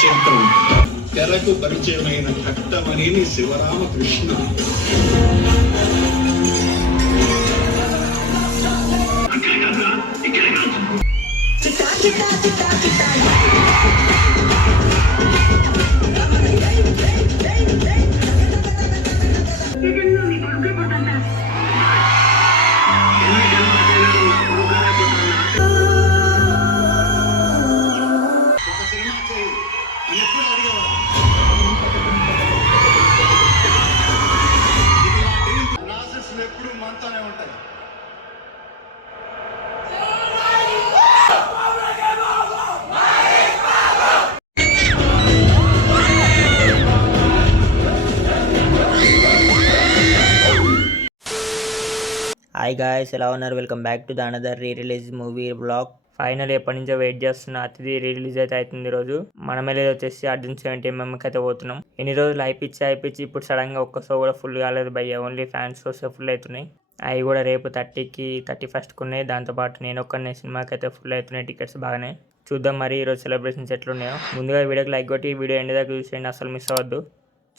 చిత్రం తెరకు పరిచయమైన కట్టమనేని శివరామకృష్ణ. ఎప్పుడు మనతోనే ఉంటాయి. హాయ్ గాయ్స్, ఎలా ఉన్నారు? Welcome back to the another re release movie blog. Final ఎప్పటి నుంచో వెయిట్ చేస్తున్న అతిథి రిలీజ్ అయితే అవుతుంది ఈరోజు. మన మీద వచ్చేసి అర్జున్ 70mm అయితే పోతున్నాం. ఎన్ని రోజులు అయిపించి ఇప్పుడు సడన్ గా ఒక్క షో కూడా ఫుల్ కాలేదు భయ్య. ఓన్లీ ఫ్యాన్స్ షోస్ ఫుల్ అవుతున్నాయి. అవి కూడా రేపు 30కి 31st ఉన్నాయి. దాంతోపాటు నేను ఒక్కనే సినిమాకి అయితే ఫుల్ అవుతున్నాయి టికెట్స్ బాగానే. చూద్దాం మరి ఈరోజు సెలబ్రేషన్స్ ఎట్లున్నాయో. ముందుగా వీడియోకి లైక్ కొట్టి వీడియో ఎండ్ దాకా చూసేయండి, అసలు మిస్ అవ్వద్దు.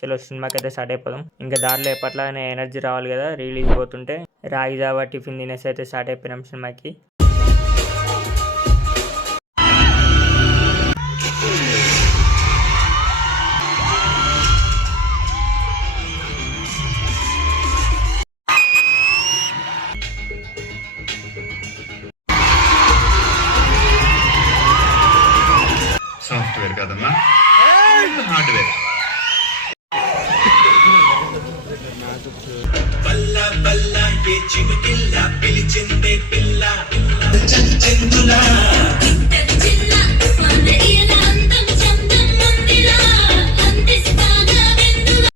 చలో సినిమాకి అయితే స్టార్ట్ అయిపోదాం. ఇంకా దారిలో ఎప్పట్లాగానే ఎనర్జీ రావాలి కదా రిలీజ్ పోతుంటే. రాగి జావా టిఫిన్ తినేసి అయితే స్టార్ట్ అయిపోయినాం సినిమాకి. సాఫ్ట్వేర్ కదమ్మా, హార్డ్వేర్. బల్లా బల్లా ఏ చిమికిల్లా పిలిచిందే పిల్ల చెందులా జిల్లా మనీల అందం చందం మందిలా అందిస్తాగా వెందులా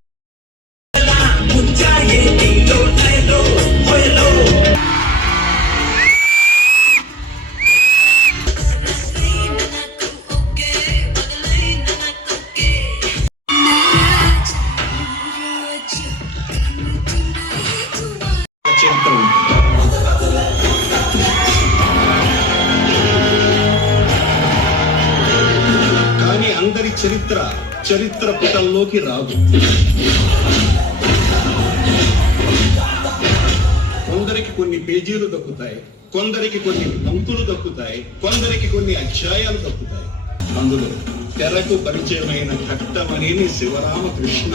ముచ్చాయే నీలో నయలో హోయలో చిత్రం కానీ అందరి చరిత్ర పుటల్లోకి రాదు. కొందరికి కొన్ని పేజీలు దక్కుతాయి, కొందరికి కొన్ని పంక్తులు దక్కుతాయి, కొందరికి కొన్ని అధ్యాయాలు దక్కుతాయి. అందులో తెరకు పరిచయమైన కట్టమనేని శివరామకృష్ణ.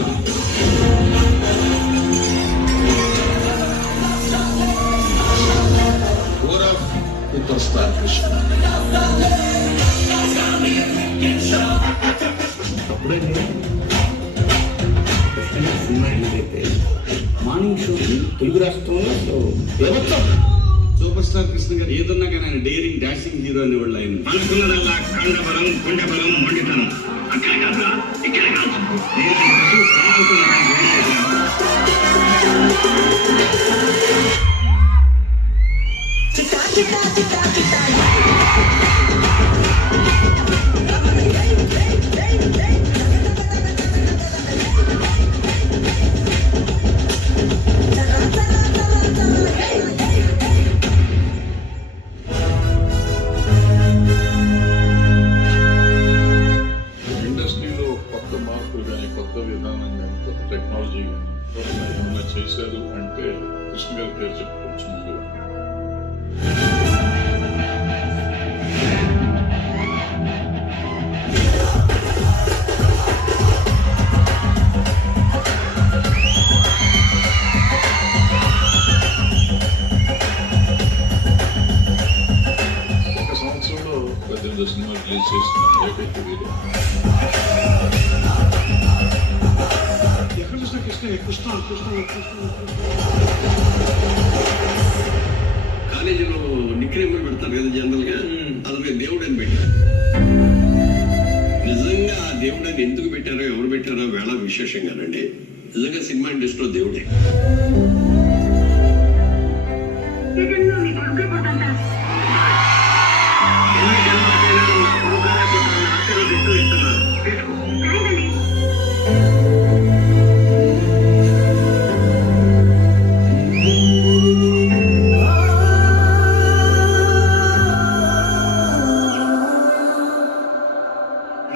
Super star Krishna. అప్పుడే సినిమా ఏదైతే మార్నింగ్ షో తెలుగు రాష్ట్రంలో సూపర్ స్టార్ కృష్ణ గారు ఏదన్నా కానీ ఆయన డేరింగ్ డాషింగ్ హీరో అనేవాళ్ళు. ఆయన అనుకున్నదల్లా కండబలం గుండెబలం మొండితనం. అక్కడ కాదు ఇక్కడ కాదు. ఇండస్ట్రీలో కొత్త మార్పులు కానీ, కొత్త విధానం కానీ, కొత్త టెక్నాలజీ కానీ ఏమైనా చేశారు అంటే కృష్ణ గారి పేరు చెప్పుకోవచ్చు. ముందుగా ఒక సంవత్సరంలో 18 సినిమాలు రిలీజ్ చేస్తున్నాం ఏకైక వీడియో. ఎక్కడ చూసినా కృష్ణ కాలేజీలో నిక్నేమ్లు పెడతారు కదా జనరల్ గా, అతనికి దేవుడు అని పెట్టారు. నిజంగా ఆ దేవుడని ఎందుకు పెట్టారో ఎవరు పెట్టారో వేళ విశేషంగానండి. నిజంగా సినిమా ఇండస్ట్రీలో దేవుడే.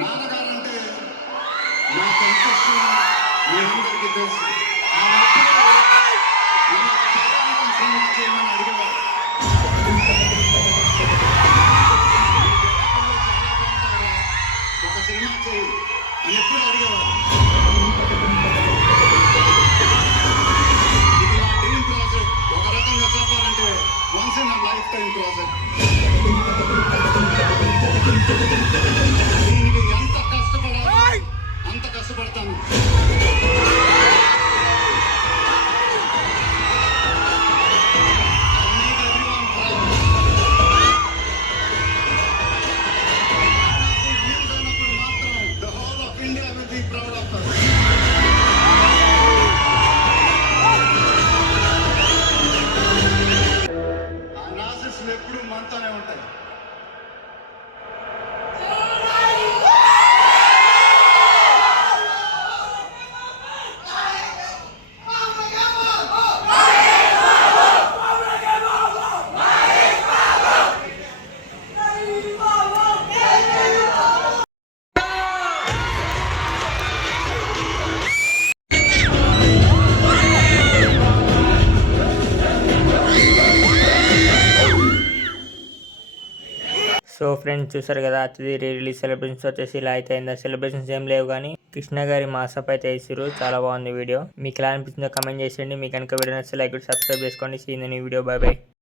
నాన్నగారంటే ఎంత ఇంట్రెస్ట్ మీ అందరికీ తెలుసు. ఆయన ఎప్పుడూ నన్ను ఒక కథాంతం సినిమా చేయమని అడిగేవారు. ఒక సినిమా చేయి అని ఎప్పుడు అడిగేవారు. ఇది నా డ్రీమ్ ప్రాజెక్ట్. ఒక రకంగా చెప్పాలంటే once in life time project. దీనికి ఎంత కష్టపడాలి అంత కష్టపడతాను. ఎప్పుడు మనతోనే ఉంటాయి. సో ఫ్రెండ్స్ చూసారు కదా, అతిథి రీ రిలీజ్ సెలబ్రేషన్స్ వచ్చేసి ఇలా అయితే అయిందా. సెలబ్రేషన్స్ ఏం లేవు కానీ కృష్ణ గారి మాసప్ అయితే వేసిరు. చాలా బాగుంది వీడియో. మీకు ఎలా అనిపించిందో కమెంట్ చేసేయండి. మీకు కనుక వీడియో నచ్చితే లైక్ సబ్స్క్రైబ్ చేసుకోండి. See in the new video. Bye by.